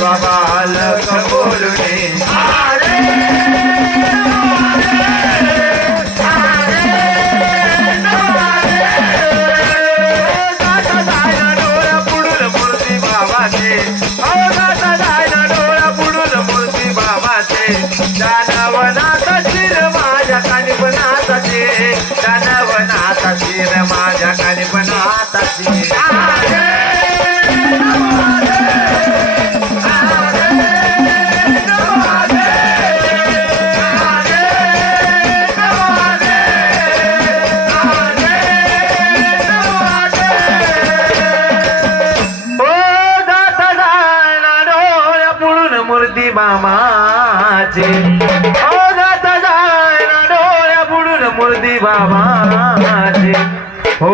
बाबा लख बोलुने जानवनाचा शिर माझ्या कानिपणाचा जानवनाचा शिर माझ्या कानिपणाचा मूर्ती बाबाचे ओ जाता जायना डोळ्या बुडून मूर्ती बाबाचे हो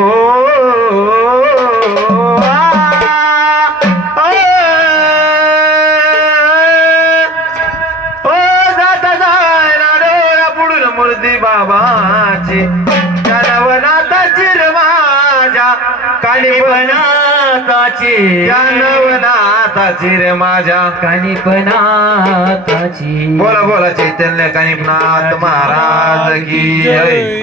जाता जायना डोळ्या बुडून मूर्ती बाबाचे जानवनाचा चिर माझ्या कानिपणाची जानवनाचा चिर माझ्या कानिपणाची बोला बोला चैतन्य कानिपनाथ महाराज की जय.